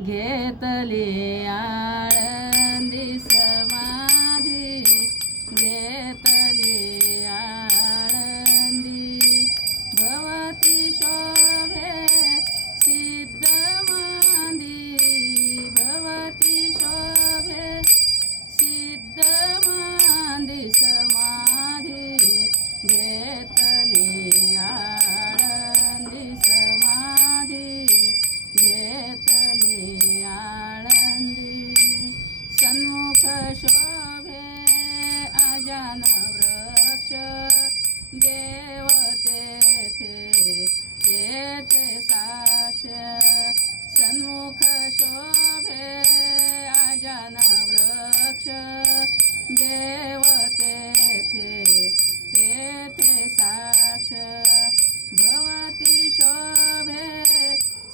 घेतली आळंदी समाधी घेतली आळंदी भवती शोभे सिद्ध मांदी भवती शोभे सिद्ध मांदी समाधी घेतली आळंदी समाधी घेतली आळंदी सन्मुख शोभे आजान वृक्ष देव तेथे साक्ष सन्मुख शोभे आजान वृक्ष देव तेथे साक्ष भवती शोभे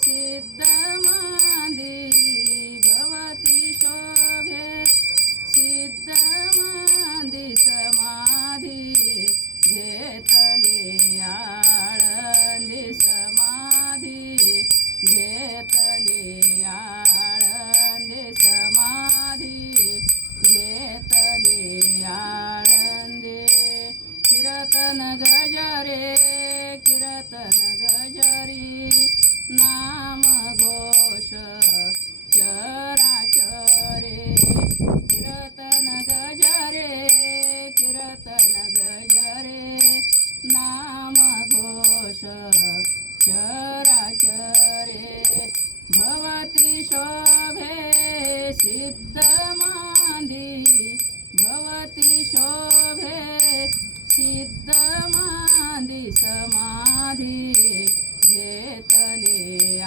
सिद्ध मांदी भवती शोभे सिद्ध मांदी समाधी घेतली आळंदी समाधी घेतली आळंदी समाधी घेतली आळंदी कीर्तन गजरे कीर्तन गजरी नाम घोष चराचरे कीर्तन गजरे कीर्तन गजरे नाम घोष चराचरे भवती शोभे सिद्ध मांदी भवती शोभे सिद्ध मांदी समाधी घेतले